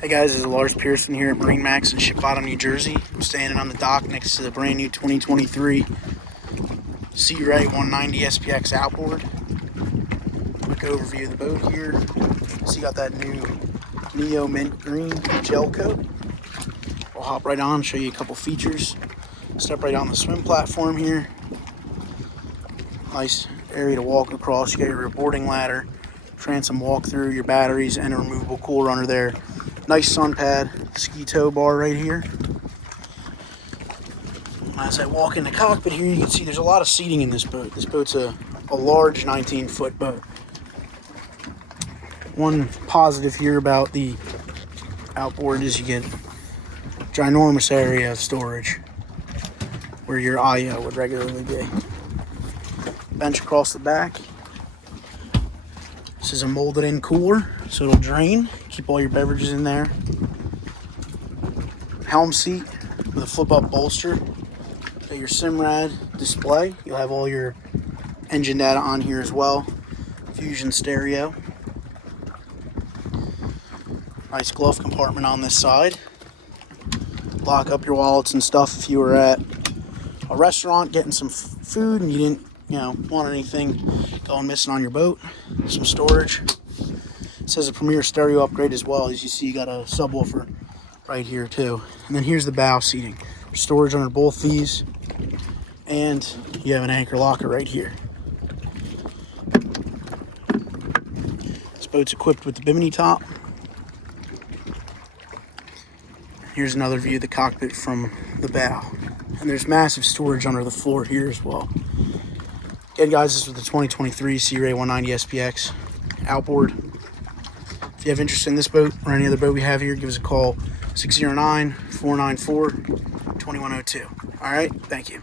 Hey guys, this is Lars Pearson here at MarineMax Ship Bottom, New Jersey. I'm standing on the dock next to the brand new 2023 Sea Ray 190 SPX Outboard. Quick overview of the boat here. So you got that new Neo Mint Green gel coat. We'll hop right on, show you a couple features. Step right on the swim platform here. Nice area to walk across. You got your boarding ladder, transom walk through, your batteries, and a removable cooler under there. Nice sun pad, ski tow bar right here. As I walk in the cockpit here, you can see there's a lot of seating in this boat. This boat's a large 19-foot boat. One positive here about the Outboard is you get ginormous area of storage where your IO would regularly be. Bench across the back. This is a molded in cooler, so it'll drain. Keep all your beverages in there. Helm seat with a flip up bolster. Got your SIMRAD display. You'll have all your engine data on here as well. Fusion stereo. Nice glove compartment on this side. Lock up your wallets and stuff if you were at a restaurant getting some food and you didn't want anything going missing on your boat. Some storage. It says a premier stereo upgrade as well. As you see, you got a subwoofer right here too. And then here's the bow seating. Storage under both these. And you have an anchor locker right here. This boat's equipped with the bimini top. Here's another view of the cockpit from the bow. And there's massive storage under the floor here as well. Again, guys, this is the 2023 Sea Ray 190 SPX Outboard. If you have interest in this boat or any other boat we have here, give us a call, 609-494-2102. All right, thank you.